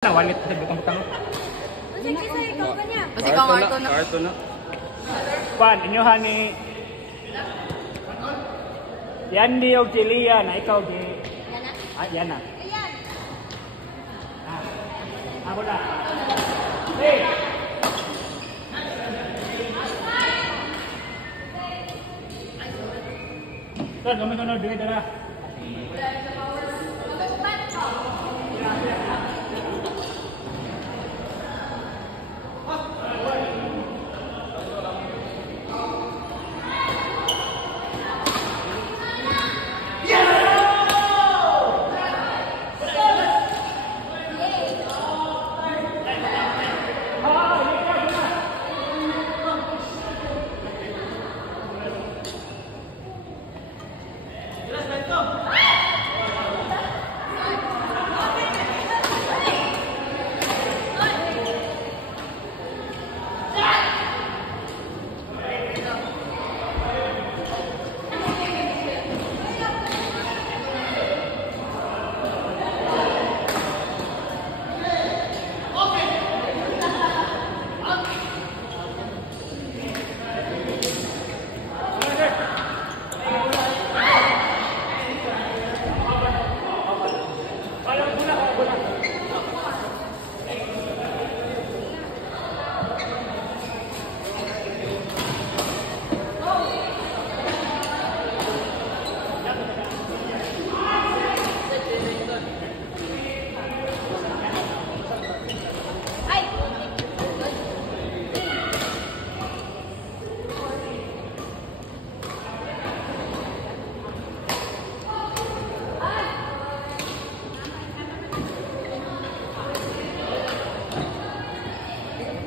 Na walit sa butang-butang. Kasi ikaw kanya. Kasi ikaw karton na. Karton na. Pan, inyohan ni Yandy o Chilia na ikaw gi. Yana. Ah, yan na. Ayan. Ako na. Hey! Sir, sunod dito na.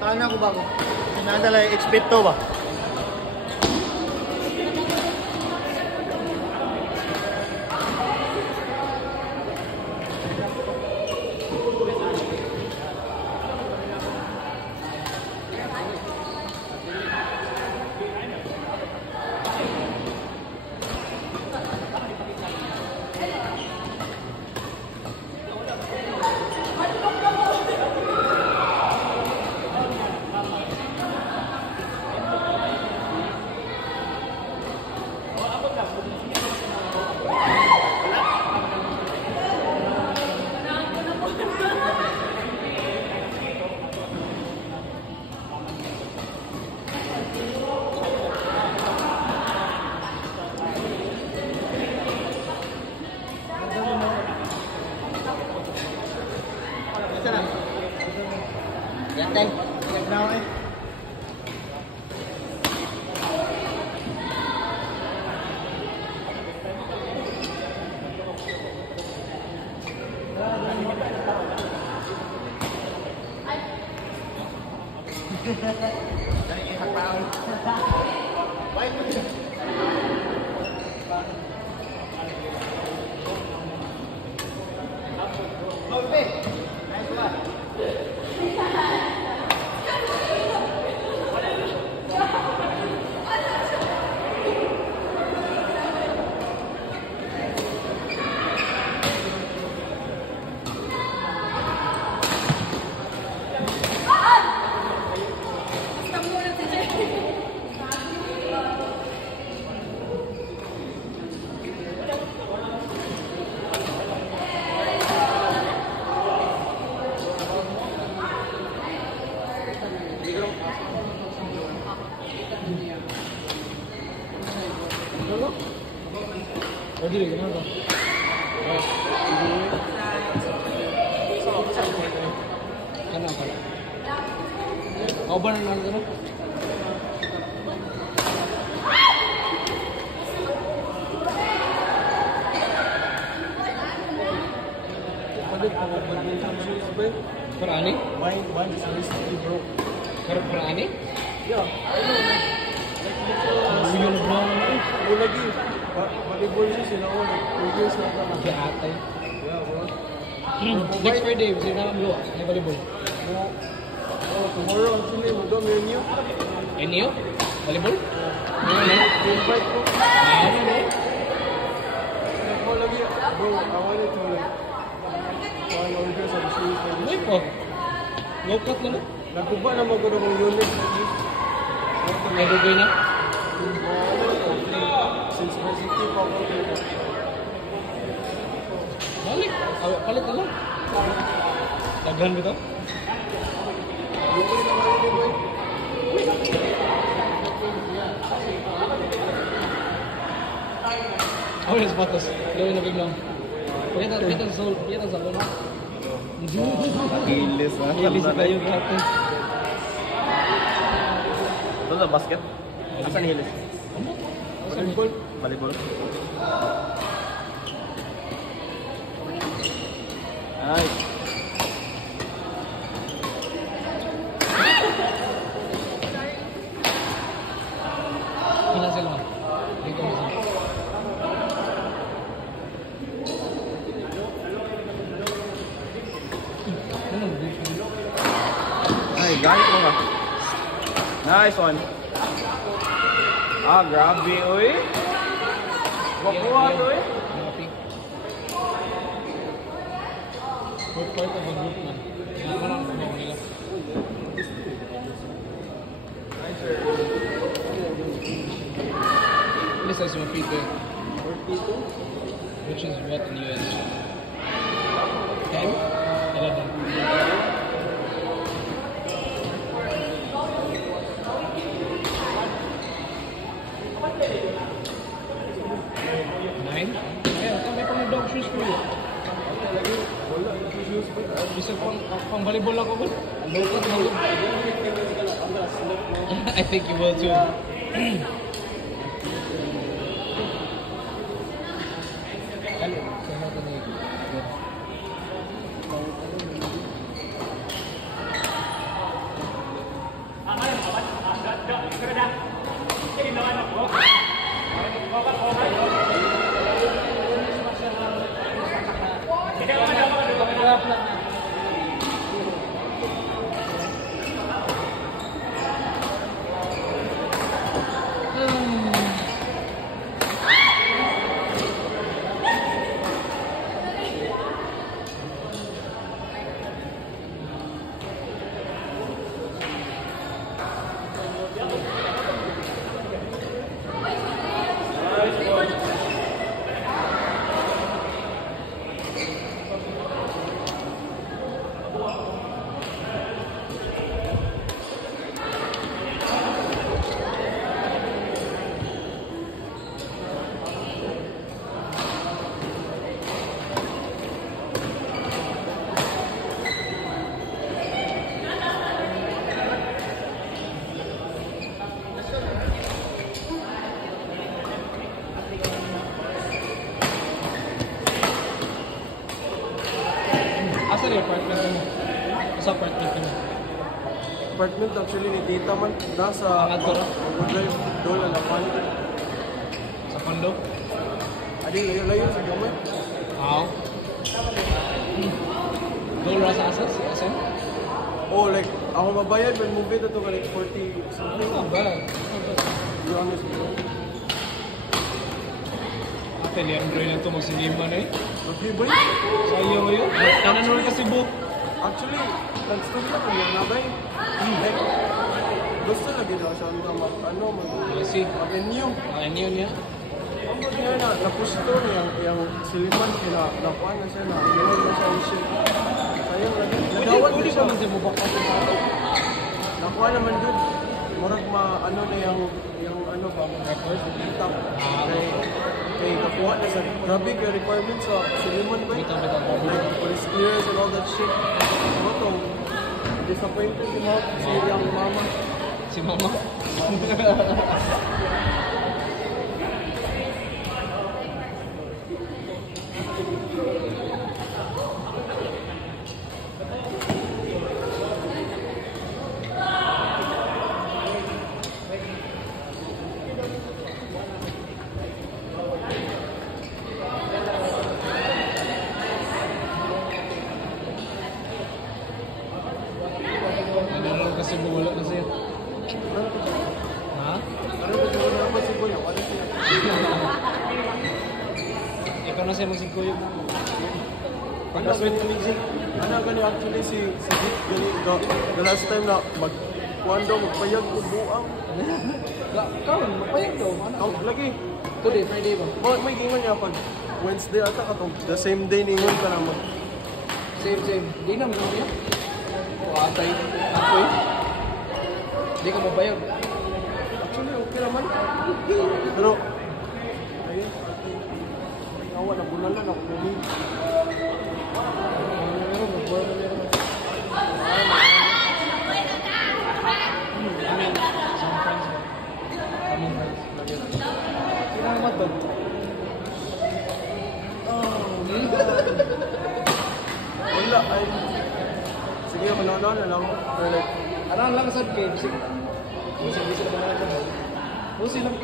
Ano ko bago? Sinadala expect to ba? Yatay. Now eh. Lagi lagi kenapa? Kenapa? Kau benar benar. Berani? Why is this broke? Berani? Yeah, I know. Yun bro. Lagi. Volleyball siya sila ko. Previous na ka. Atay. Yeah, bro. Next Friday, sila na blue. May volleyball. Oh, tomorrow actually, we'll go menu. Menu? Volleyball? Invite ko. Ano na? Ako lagi. Bro, I wanted to like One order sa shoes. Uy po. Low cut na lang. Nagkuba na magkuha ng unit. Nagugay na. Since positive ako. Balik. Palit na lang. Daghan ba ito? Oh, yes, batas. Gawin na biglang. Kita sa sol. Kita sa sol. Gilis ha. Gilis na tayo natin. Ito sa basket. Asan hilis? Volleyball. Volleyball. Ay. Wala sila. Dito na sila. Ay, ganit mo nga. Nice one. Ah, grabe, uy. Wakuha to, eh. Good part of a group man. Kailangan lang sa mga nila. This is my feet there. Which is what in US? 10? 11. Nine? Kaya, kami pang dog shoes ko yun. Bisa pang volleyball ako ba? I think you will too. Asa rin apartment mo? Sa apartment mo? Apartment actually ni Tita man. Nasa Angat ko na? Drive. Doon na lapan. Sa condo? Adi, layo-layo sa gamay. Oo. Doon ra sa asas? SM? Oh, like, ako mabayad, may movie na to ka like 40 something. Not bad. Be honest bro. Ate, Leandro na ito magsinima na eh. Okay ba yun? Sayang yun. Kanan rin kasi bu. Actually, nag-stop na kung yung nabay. Like, gusto lagi daw siya ano, Kasi, mag-renew. ano yun niya? Ang mga niya na, napush to niya, yung siliman, nakuha na siya na, yun na siya yung shit. Sayang lagi. Nagawad na Pwede siya. ba man siya bubak ako? Nakuha naman dun. Murag ano na yung ano ba, record, top. Kay nakuha na sa, grabe kay requirements sa siliman ba? Bitaw. Like, police clearance and all that shit. Ano to? Disappointed si yung mama. Si mama? Ano kasi wala na siya? Ha? Ano ba siya naman si Kuya? Wala siya. Ikaw na siya magsingkuyog. Pag-sweat kami siya. Ano gani actually si Vic gani the last time na kuwando magpayag ko buang. Karon, mapayag daw. Count lagi. Today, Friday ba? May gingon niya pag Wednesday ata katong the same day ningon ka naman. Same. Di na mo niya. O atay. Apoy. Di ka mapayag. Actually okay naman. Pero ayun. Awa na bunalan ako ni. Salamat daw. Wala ay. Sige ako na lang. Pero like, Ano lang sa game? Sige. Bisa ba na lang? Busi lang.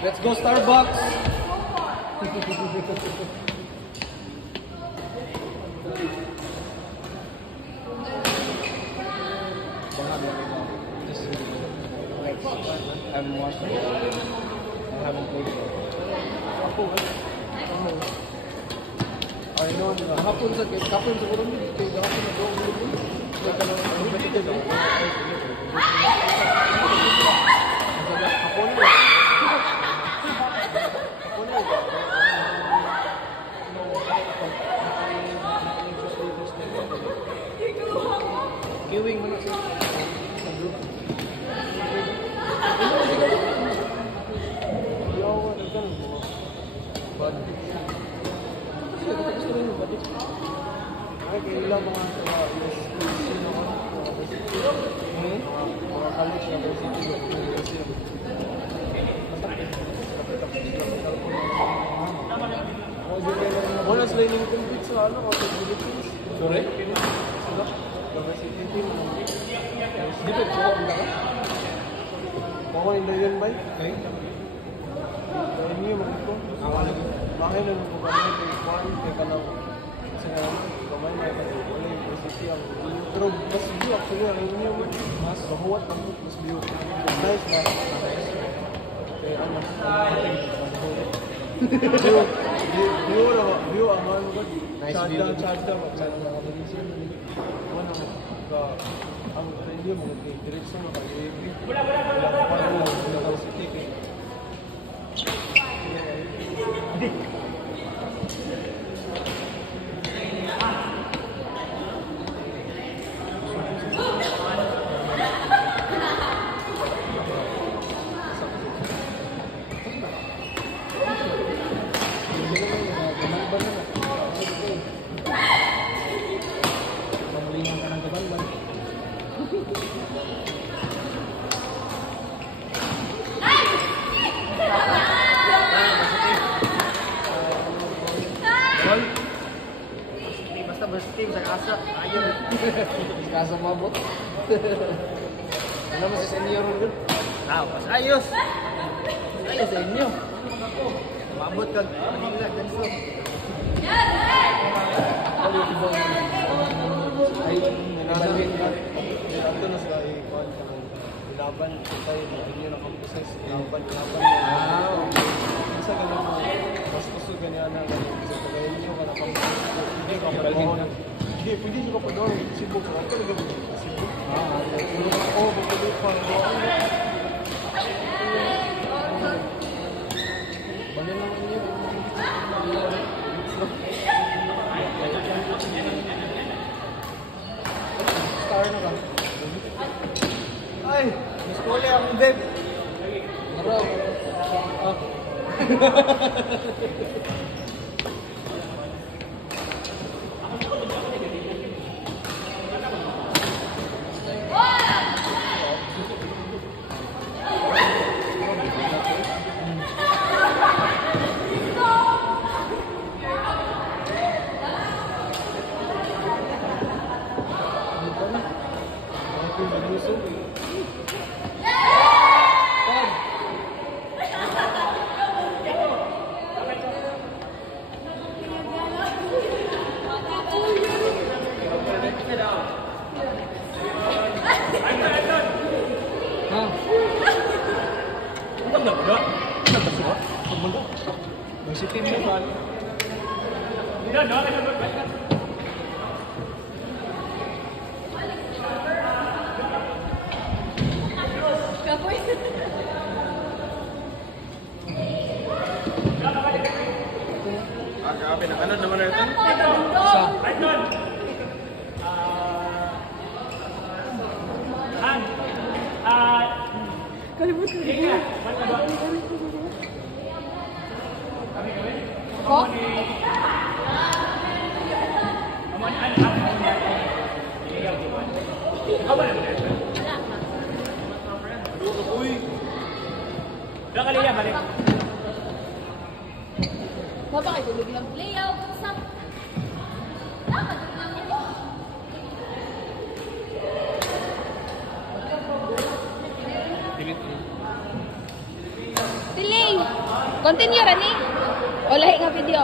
Let's go Starbucks. I haven't watched it. I haven't played it. I know na. Kahapon sa ulo mo. Kaya kahapon na doon ulo mo. Kaya ka lang. Queuing mo na siya. Ay, kailan mga college university. Wala sila yung compete sa ano, sa Philippines. Sorry? Diversity team. Di ba ito ang laka? Baka hindi yun ba? Okay. Dahil niyo, magkito. Bakit na nung kami kay Juan, kay Kanang. Kasi nga naman, kamay na kasi wala yung university ang pero mas view actually ang inyo man. Mas mahuwat ang mas view. Nice na. Okay, ano? View ang ano ba? Nice view. Chada. Wala ka. Ang inyo mo kay direksyon na kay AB. Wala city. Kasa mabot. Ano mo si senior ron? Mas ayos. Ayos sa inyo. Mabot ka. Manila, ganso. Ay, Nananawin ka. Ito na sila i-kuhan ka ng ilaban. Tayo na inyo na kampuses. Ilaban. Isa ka lang mas gusto ganyan na sa pagayin nyo ka na kampuses. Hindi ka pagawin. Hindi, pwede nyo ka pagawin. Cebu. Ako talaga Cebu. Oo, pagkabit pa. bagay naman yun. Star na ka. Ay! Mas kuli ang babe. Marap. Masih team mo ba? Kapoy. Ah, grabe na. Ano naman na ito? Sa. Kalibot ko. Ko? Baba kayo tulog lang. Layout. Sa... Dapat lang ito. Delay. Continue, Rani. O lahi nga video.